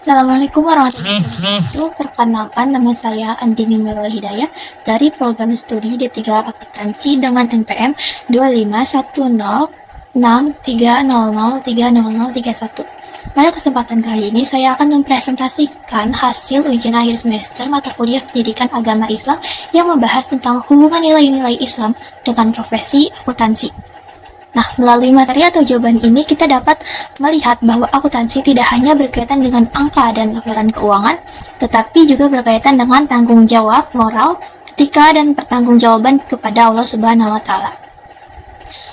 Assalamualaikum warahmatullahi wabarakatuh. Perkenalkan, nama saya Andini Nurul Hidayah dari program studi D3 Akuntansi dengan NPM 2510630030031. Pada kesempatan kali ini, saya akan mempresentasikan hasil ujian akhir semester mata kuliah Pendidikan Agama Islam yang membahas tentang hubungan nilai-nilai Islam dengan profesi akuntansi. Nah, melalui materi atau jawaban ini kita dapat melihat bahwa akuntansi tidak hanya berkaitan dengan angka dan laporan keuangan, tetapi juga berkaitan dengan tanggung jawab, moral, etika, dan pertanggungjawaban kepada Allah Subhanahu wa Ta'ala.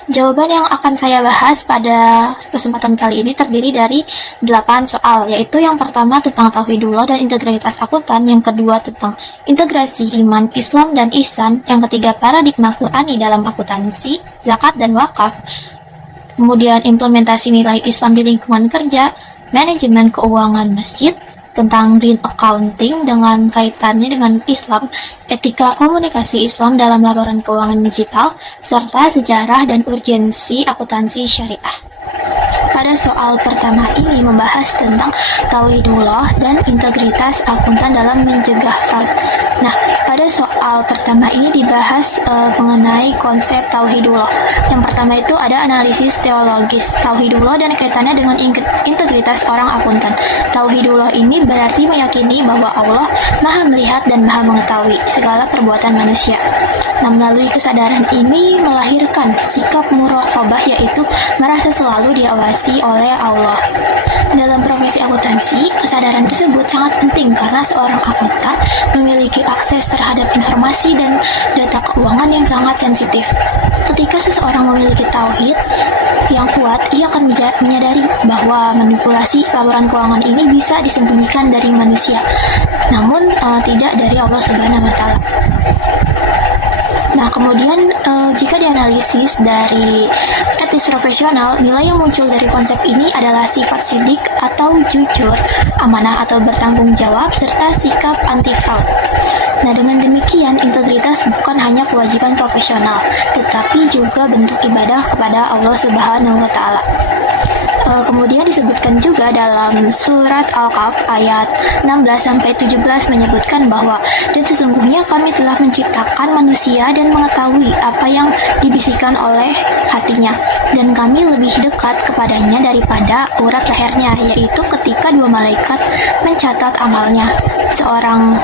Jawaban yang akan saya bahas pada kesempatan kali ini terdiri dari 8 soal, yaitu yang pertama tentang tauhidullah dan integritas akuntan, yang kedua tentang integrasi iman, Islam, dan ihsan, yang ketiga paradigma Qur'ani dalam akuntansi, zakat, dan wakaf, kemudian implementasi nilai Islam di lingkungan kerja, manajemen keuangan masjid, tentang green accounting dengan kaitannya dengan Islam, etika komunikasi Islam dalam laporan keuangan digital, serta sejarah dan urgensi akuntansi syariah. Pada soal pertama ini membahas tentang tauhidullah dan integritas akuntan dalam mencegah fraud. Nah, pada soal pertama ini dibahas mengenai konsep tauhidullah. Yang pertama itu ada analisis teologis tauhidullah dan kaitannya dengan integritas orang akuntan. Tauhidullah ini berarti meyakini bahwa Allah Maha melihat dan Maha mengetahui segala perbuatan manusia. Nah, melalui kesadaran ini melahirkan sikap muraqabah, yaitu merasa selalu diawasi oleh Allah. Dalam profesi akuntansi, kesadaran tersebut sangat penting karena seorang akuntan memiliki akses terhadap informasi dan data keuangan yang sangat sensitif. Ketika seseorang memiliki tauhid yang kuat, ia akan menyadari bahwa manipulasi laporan keuangan ini bisa disembunyikan dari manusia, namun tidak dari Allah Subhanahu wa Ta'ala. Nah, kemudian jika dianalisis dari etis profesional, nilai yang muncul dari konsep ini adalah sifat sidik atau jujur, amanah atau bertanggung jawab, serta sikap anti-fraud. Nah, dengan demikian, integritas bukan hanya kewajiban profesional, tetapi juga bentuk ibadah kepada Allah Subhanahu wa Ta'ala. Kemudian disebutkan juga dalam surat Al-Kahf ayat 16-17 menyebutkan bahwa dan sesungguhnya kami telah menciptakan manusia dan mengetahui apa yang dibisikkan oleh hatinya, dan kami lebih dekat kepadanya daripada urat lehernya, yaitu ketika dua malaikat mencatat amalnya, seorang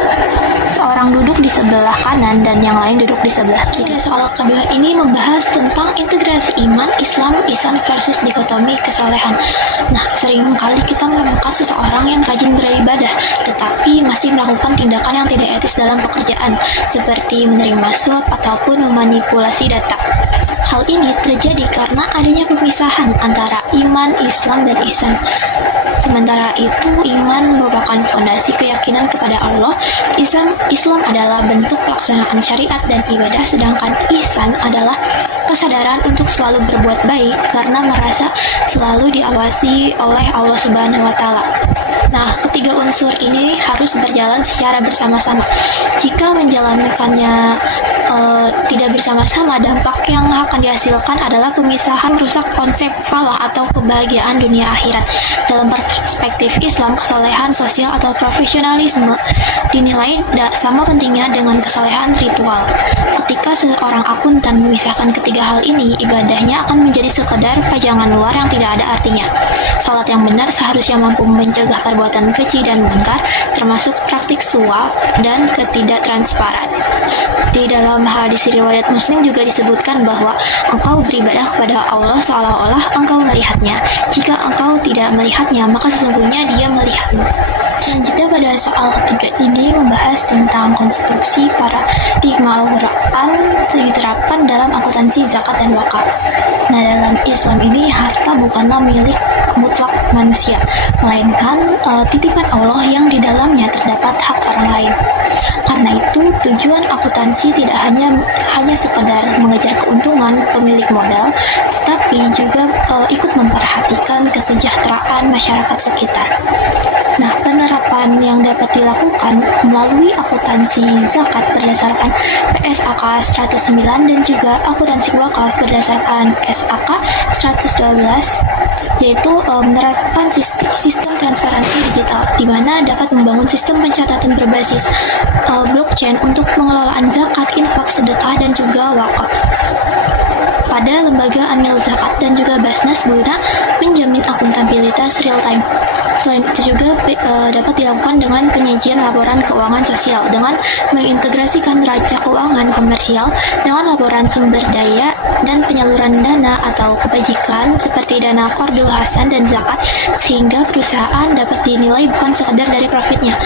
duduk di sebelah kanan dan yang lain duduk di sebelah kiri. Soal kedua ini membahas tentang integrasi iman, Islam, ihsan versus dikotomi kesalehan. Nah, sering kali kita menemukan seseorang yang rajin beribadah, tetapi masih melakukan tindakan yang tidak etis dalam pekerjaan, seperti menerima suap ataupun memanipulasi data. Hal ini terjadi karena adanya pemisahan antara iman, Islam, dan ihsan. Sementara itu, iman merupakan fondasi keyakinan kepada Allah, Islam adalah bentuk pelaksanaan syariat dan ibadah, sedangkan ihsan adalah kesadaran untuk selalu berbuat baik karena merasa selalu diawasi oleh Allah Subhanahu wa Ta'ala. Nah, ketiga unsur ini harus berjalan secara bersama-sama. Jika menjalankannya tidak bersama-sama, dampak yang akan dihasilkan adalah pemisahan, merusak konsep falah atau kebahagiaan dunia akhirat. Dalam perspektif Islam, kesalehan sosial atau profesionalisme dinilai sama pentingnya dengan kesalehan ritual. Ketika seorang akuntan memisahkan ketiga hal ini, ibadahnya akan menjadi sekedar pajangan luar yang tidak ada artinya. Salat yang benar seharusnya mampu mencegah perbuatan keji dan munkar, termasuk praktik suap dan ketidaktransparan. Di dalam hadis riwayat Muslim juga disebutkan bahwa engkau beribadah kepada Allah seolah-olah engkau melihatnya. Jika engkau tidak melihatnya, maka sesungguhnya Dia melihatmu. Selanjutnya pada soal ketiga ini membahas tentang konstruksi paradigma Al-Quran diterapkan dalam akuntansi, zakat, dan wakaf. Nah, dalam Islam ini harta bukanlah milik mutlak manusia, melainkan titipan Allah yang di dalamnya terdapat hak orang lain. Karena itu, tujuan akuntansi tidak hanya sekedar mengejar keuntungan pemilik modal, tetapi juga ikut memperhatikan kesejahteraan masyarakat sekitar. Nah, penerapan penerapan yang dapat dilakukan melalui akuntansi zakat berdasarkan PSAK 109 dan juga akuntansi wakaf berdasarkan SAK 112, yaitu menerapkan sistem transparansi digital, di mana dapat membangun sistem pencatatan berbasis blockchain untuk pengelolaan zakat, infak, sedekah, dan juga wakaf pada lembaga amil zakat dan juga Basnas guna menjamin akuntabilitas real time. Selain itu juga dapat dilakukan dengan penyajian laporan keuangan sosial dengan mengintegrasikan neraca keuangan komersial dengan laporan sumber daya dan penyaluran dana atau kebajikan seperti dana Qardul Hasan dan zakat, sehingga perusahaan dapat dinilai bukan sekedar dari profitnya,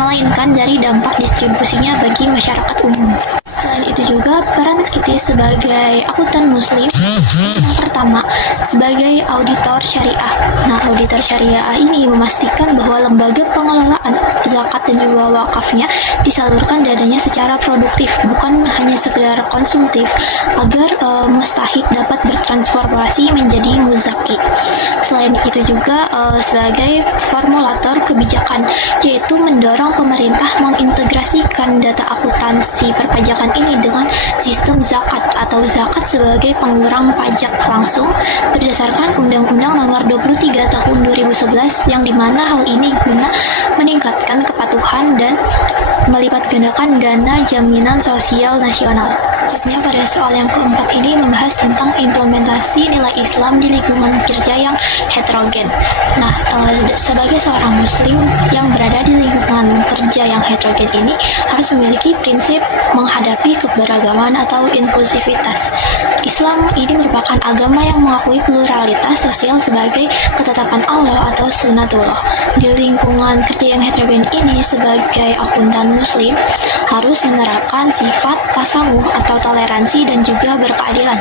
melainkan dari dampak distribusinya bagi masyarakat umum. Selain itu juga, peran kita sebagai akuntan muslim yang pertama, sebagai auditor syariah. Nah, auditor syariah ini memastikan bahwa lembaga pengelolaan zakat dan juga wakafnya disalurkan dananya secara produktif, bukan hanya sekedar konsumtif, agar mustahik dapat bertransformasi menjadi muzaki. Selain itu juga sebagai formulator kebijakan, yaitu mendorong pemerintah mengintegrasikan data akuntansi perpajakan ini dengan sistem zakat atau zakat sebagai pengurang pajak langsung berdasarkan Undang-Undang Nomor 23 Tahun 2011, yang dimana hal ini guna meningkatkan kepatuhan dan melipat gandakan dana jaminan sosial nasional. Selanjutnya pada soal yang keempat ini membahas tentang implementasi nilai Islam di lingkungan kerja yang heterogen. Nah, sebagai seorang muslim yang berada di lingkungan kerja yang heterogen ini harus memiliki prinsip menghadapi keberagaman atau inklusivitas. Islam ini merupakan agama yang mengakui pluralitas sosial sebagai ketetapan Allah atau sunatullah. Di lingkungan kerja yang heterogen ini, sebagai akuntan muslim harus menerapkan sifat tasawuf atau toleransi dan juga berkeadilan.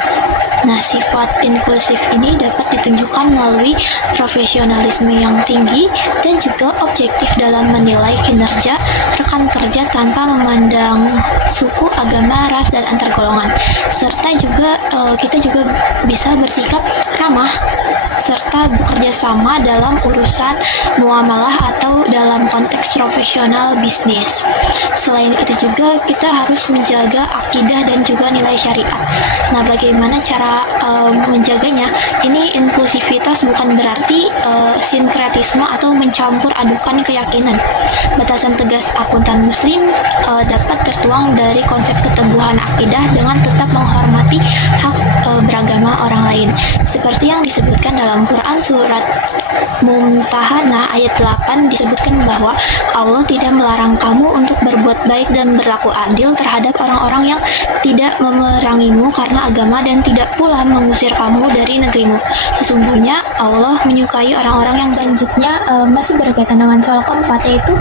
Nah, sifat inklusif ini dapat ditunjukkan melalui profesionalisme yang tinggi dan juga objektif dalam menilai kinerja rekan kerja tanpa memandang suku, agama, ras, dan antar golongan. Serta juga kita juga bisa bersikap ramah serta bekerja sama dalam urusan muamalah atau dalam konteks profesional bisnis. Selain itu juga kita harus menjaga akidah dan juga nilai syariat. Nah, bagaimana cara menjaganya? Ini inklusivitas bukan berarti sinkretisme atau mencampur adukan keyakinan. Batasan tegas akuntan muslim dapat tertuang dari konsep keteguhan akidah dengan tetap menghormati hak beragama orang lain. Seperti yang disebutkan dalam Quran surat Mumtahanah ayat 8 disebutkan bahwa Allah tidak melarang kamu untuk berbuat baik dan berlaku adil terhadap orang-orang yang tidak memerangimu karena agama dan tidak pula mengusir kamu dari negerimu. Sesungguhnya Allah menyukai orang-orang yang selanjutnya masih berkaitan dengan soal keempat, yaitu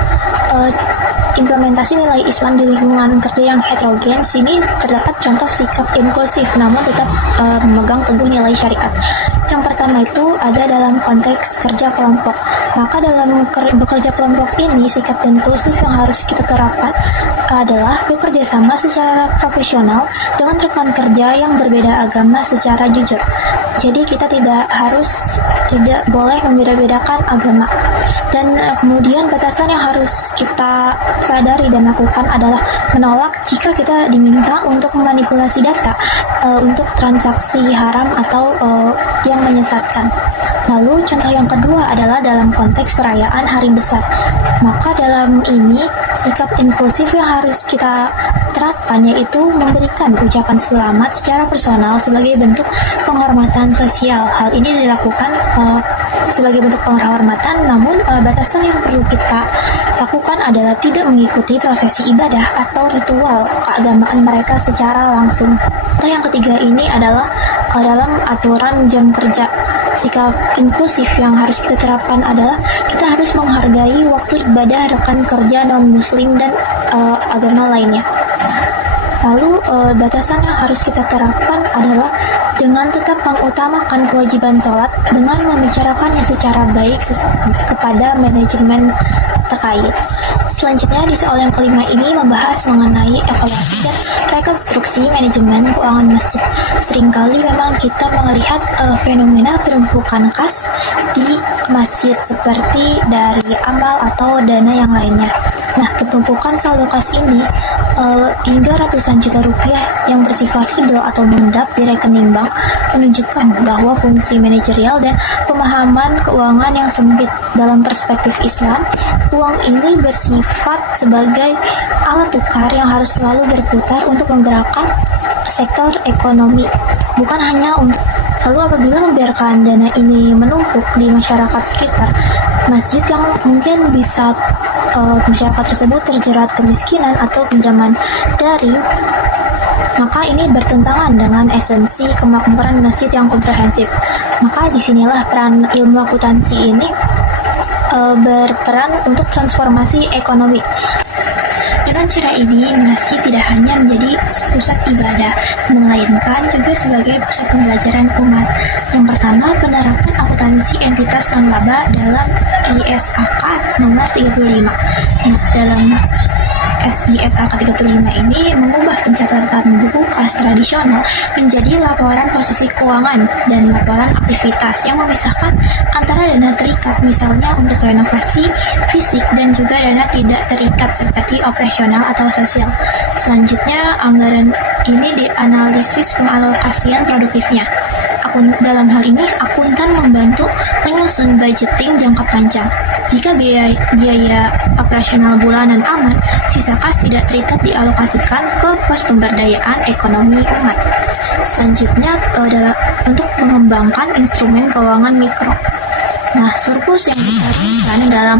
implementasi nilai Islam di lingkungan kerja yang heterogen. Sini terdapat contoh sikap inklusif namun tetap memegang teguh nilai syariat. Yang pertama itu ada dalam konteks kerja kelompok. Maka dalam bekerja kelompok ini, sikap inklusif yang harus kita terapkan adalah bekerja sama secara profesional dengan rekan kerja yang berbeda agama secara jujur. Jadi kita tidak boleh membeda-bedakan agama. Dan kemudian batasan yang harus kita sadari dan lakukan adalah menolak jika kita diminta untuk memanipulasi data untuk transaksi haram atau yang menyesatkan. Lalu contoh yang kedua adalah dalam konteks perayaan hari besar. Maka dalam ini sikap inklusif yang harus kita terapkan yaitu memberikan ucapan selamat secara personal sebagai bentuk penghormatan sosial. Hal ini dilakukan sebagai bentuk penghormatan, namun batasan yang perlu kita lakukan adalah tidak mengikuti prosesi ibadah atau ritual keagamaan mereka secara langsung. Contoh yang ketiga ini adalah dalam aturan jam kerja. Sikap inklusif yang harus kita terapkan adalah kita harus menghargai waktu ibadah rekan kerja non-muslim dan agama lainnya. Lalu batasan yang harus kita terapkan adalah dengan tetap mengutamakan kewajiban sholat dengan membicarakannya secara baik kepada manajemen terkait. Selanjutnya di soal yang kelima ini membahas mengenai evaluasi dan rekonstruksi manajemen keuangan masjid. Seringkali memang kita melihat fenomena penumpukan kas di masjid seperti dari amal atau dana yang lainnya. Nah, penumpukan saldo kas ini hingga ratusan juta rupiah yang bersifat idle atau mengendap di rekening bank menunjukkan bahwa fungsi manajerial dan pemahaman keuangan yang sempit. Dalam perspektif Islam, uang ini bersifat sebagai alat tukar yang harus selalu berputar untuk menggerakkan sektor ekonomi, bukan hanya untuk. Lalu apabila membiarkan dana ini menumpuk di masyarakat sekitar, masjid yang mungkin bisa masyarakat tersebut terjerat kemiskinan atau pinjaman daring, maka ini bertentangan dengan esensi kemakmuran masjid yang komprehensif. Maka disinilah peran ilmu akuntansi ini berperan untuk transformasi ekonomi. Dengan cara ini, masjid tidak hanya menjadi pusat ibadah, melainkan juga sebagai pusat pembelajaran umat. Yang pertama, penerapan akuntansi entitas non-laba dalam ISAK nomor 35. Nah, dalam ISAK 35 ini mengubah pencatatan buku kas tradisional menjadi laporan posisi keuangan dan laporan aktivitas yang memisahkan antara dana terikat, misalnya untuk renovasi fisik, dan juga dana tidak terikat seperti operasional atau sosial. Selanjutnya, anggaran ini dianalisis pengalokasian produktifnya. Dalam hal ini, akuntan membantu menyusun budgeting jangka panjang. Jika biaya operasional bulanan aman, sisa kas tidak terikat dialokasikan ke pos pemberdayaan ekonomi umat. Selanjutnya adalah untuk mengembangkan instrumen keuangan mikro. Nah, surplus yang disarankan dalam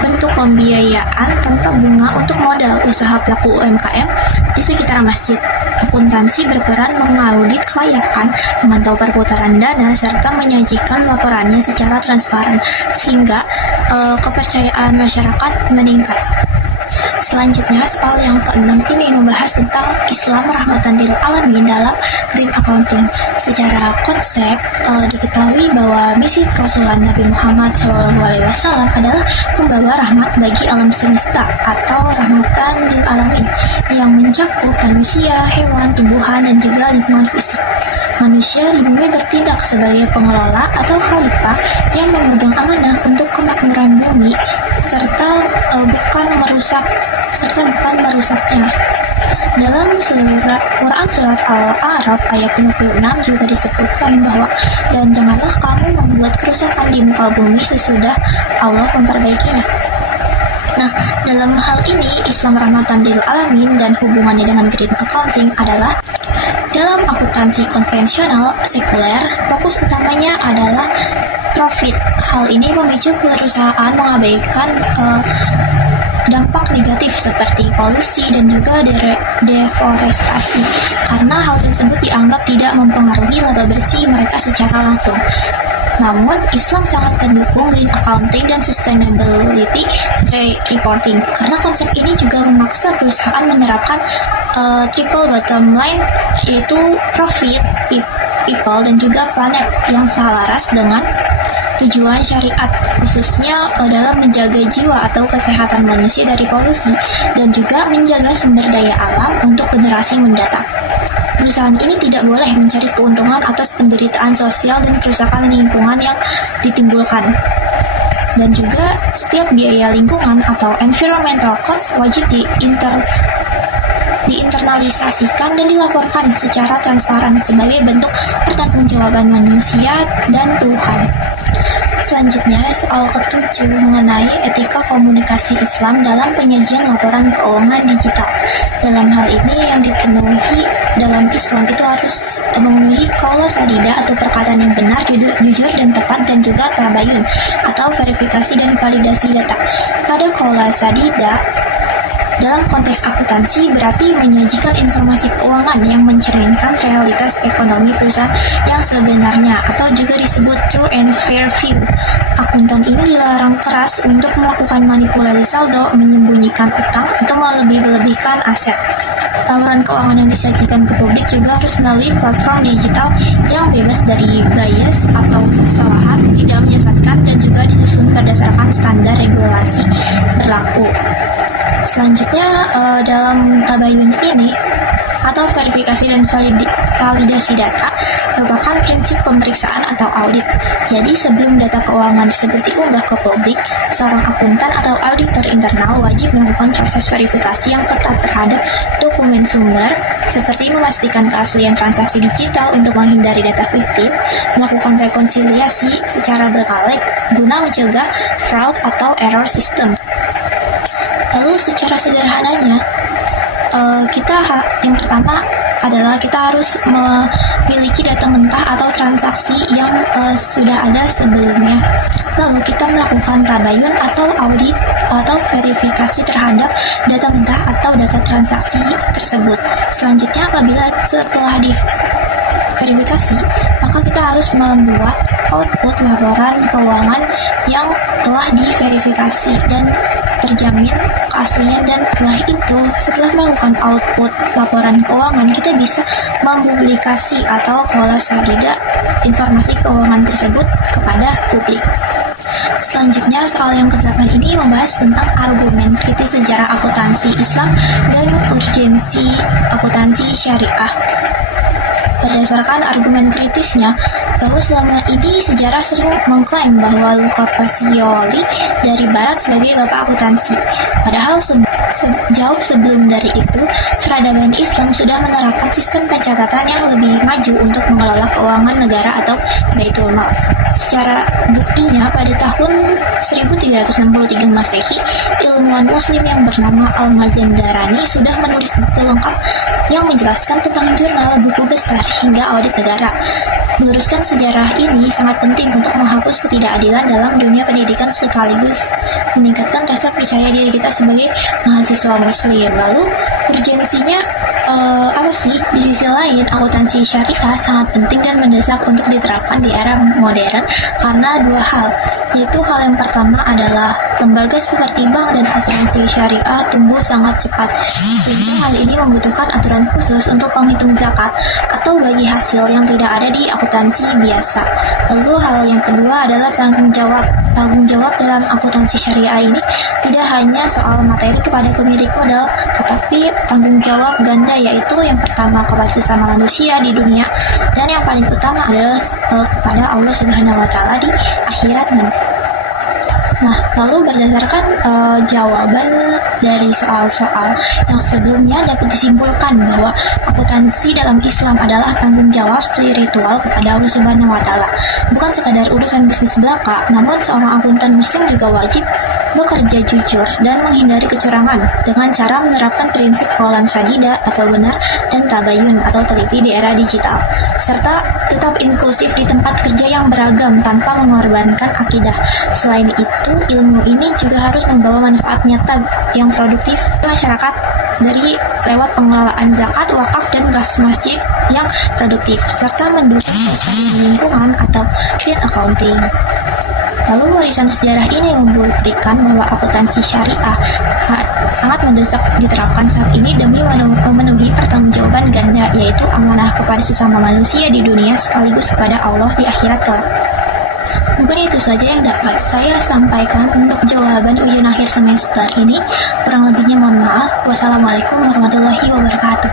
bentuk pembiayaan tanpa bunga untuk modal usaha pelaku UMKM di sekitar masjid. Akuntansi berperan mengaudit kelayakan, memantau perputaran dana, serta menyajikan laporannya secara transparan sehingga kepercayaan masyarakat meningkat. Selanjutnya, soal yang keenam ini membahas tentang Islam rahmatan lil alamin dalam green accounting. Secara konsep, diketahui bahwa misi kerasulan Nabi Muhammad SAW adalah membawa rahmat bagi alam semesta atau rahmatan lil alamin yang mencakup manusia, hewan, tumbuhan, dan juga lingkungan fisik. Manusia di bumi bertindak sebagai pengelola atau khalifah yang memegang amanah untuk kemakmuran bumi serta bukan merusaknya. Dalam Quran surat Al-A'raf ayat 56 juga disebutkan bahwa dan janganlah kamu membuat kerusakan di muka bumi sesudah Allah memperbaikinya. Nah, dalam hal ini Islam rahmatan lil alamin dan hubungannya dengan green accounting adalah dalam akuntansi konvensional sekuler, fokus utamanya adalah profit. Hal ini memicu perusahaan mengabaikan dampak negatif seperti polusi dan juga deforestasi karena hal tersebut dianggap tidak mempengaruhi laba bersih mereka secara langsung. Namun, Islam sangat mendukung green accounting dan sustainability reporting karena konsep ini juga memaksa perusahaan menerapkan triple bottom line, yaitu profit, people, dan juga planet yang selaras dengan tujuan syariat, khususnya dalam menjaga jiwa atau kesehatan manusia dari polusi dan juga menjaga sumber daya alam untuk generasi mendatang. Perusahaan ini tidak boleh mencari keuntungan atas penderitaan sosial dan kerusakan lingkungan yang ditimbulkan. Dan juga setiap biaya lingkungan atau environmental cost wajib diinternalisasikan dan dilaporkan secara transparan sebagai bentuk pertanggungjawaban manusia dan Tuhan. Selanjutnya, soal ke-7 mengenai etika komunikasi Islam dalam penyajian laporan keuangan digital. Dalam hal ini yang dipenuhi dalam Islam itu harus memenuhi qaula sadida atau perkataan yang benar, jujur dan tepat, dan juga tabayun atau verifikasi dan validasi data. Pada qaula sadida Dalam konteks akuntansi berarti menyajikan informasi keuangan yang mencerminkan realitas ekonomi perusahaan yang sebenarnya atau juga disebut true and fair view. Akuntan ini dilarang keras untuk melakukan manipulasi saldo, menyembunyikan utang, atau melebih-lebihkan aset. Laporan keuangan yang disajikan ke publik juga harus melalui platform digital yang bebas dari bias atau kesalahan, tidak menyesatkan, dan juga disusun berdasarkan standar regulasi berlaku. Selanjutnya, dalam tabayun ini atau verifikasi dan validasi data merupakan prinsip pemeriksaan atau audit. Jadi sebelum data keuangan tersebut diunggah ke publik, seorang akuntan atau auditor internal wajib melakukan proses verifikasi yang ketat terhadap dokumen sumber, seperti memastikan keaslian transaksi digital untuk menghindari data fiktif, melakukan rekonsiliasi secara berkala guna mencegah fraud atau error sistem. Lalu secara sederhananya, yang pertama adalah kita harus memiliki data mentah atau transaksi yang sudah ada sebelumnya. Lalu kita melakukan tabayun atau audit atau verifikasi terhadap data mentah atau data transaksi tersebut. Selanjutnya, apabila setelah diverifikasi, maka kita harus membuat output laporan keuangan yang telah diverifikasi dan terjamin keaslian, dan setelah melakukan output laporan keuangan, kita bisa mempublikasi atau kelola sadida informasi keuangan tersebut kepada publik. Selanjutnya, soal yang ke-8 ini membahas tentang argumen kritis sejarah akuntansi Islam dan urgensi akuntansi syariah. Berdasarkan argumen kritisnya, bahwa selama ini sejarah sering mengklaim bahwa Luca Pacioli dari Barat sebagai bapak akuntansi. Padahal jauh sebelum dari itu, peradaban Islam sudah menerapkan sistem pencatatan yang lebih maju untuk mengelola keuangan negara atau Baitul Mal. Secara buktinya, pada tahun 1363 Masehi, ilmuwan Muslim yang bernama Al-Mazandarani sudah menulis buku lengkap yang menjelaskan tentang jurnal, buku besar, hingga audit negara. Meluruskan sejarah ini sangat penting untuk menghapus ketidakadilan dalam dunia pendidikan sekaligus meningkatkan rasa percaya diri kita sebagai mahasiswa Muslim. Lalu urgensinya apa sih? Di sisi lain, akuntansi syariah sangat penting dan mendesak untuk diterapkan di era modern karena dua hal, yaitu hal yang pertama adalah lembaga seperti bank dan asuransi syariah tumbuh sangat cepat, sehingga hal ini membutuhkan aturan khusus untuk penghitung zakat atau bagi hasil yang tidak ada di akuntansi biasa. Lalu hal yang kedua adalah tanggung jawab. Tanggung jawab dalam akuntansi syariah ini tidak hanya soal materi kepada pemilik modal, tetapi tanggung jawab ganda, yaitu yang pertama kepada sesama manusia di dunia, dan yang paling utama adalah kepada Allah Subhanahu wa Ta'ala di akhirat nanti. Nah, lalu berdasarkan jawaban dari soal-soal yang sebelumnya dapat disimpulkan bahwa akuntansi dalam Islam adalah tanggung jawab spiritual kepada Allah Subhanahu wa Ta'ala. Bukan sekadar urusan bisnis belaka, namun seorang akuntan muslim juga wajib bekerja jujur dan menghindari kecurangan dengan cara menerapkan prinsip kaulan sadida atau benar dan tabayun atau teliti di era digital, serta tetap inklusif di tempat kerja yang beragam tanpa mengorbankan akidah. Selain itu, ilmu ini juga harus membawa manfaat nyata yang produktif ke masyarakat dari lewat pengelolaan zakat, wakaf, dan kas masjid yang produktif, serta mendukung kelestarian lingkungan atau clean accounting. Lalu warisan sejarah ini membuktikan bahwa akuntansi syariah sangat mendesak diterapkan saat ini demi memenuhi pertanggungjawaban ganda, yaitu amanah kepada sesama manusia di dunia sekaligus kepada Allah di akhirat kelak. Mungkin itu saja yang dapat saya sampaikan untuk jawaban ujian akhir semester ini. Kurang lebihnya mohon maaf. Wassalamualaikum warahmatullahi wabarakatuh.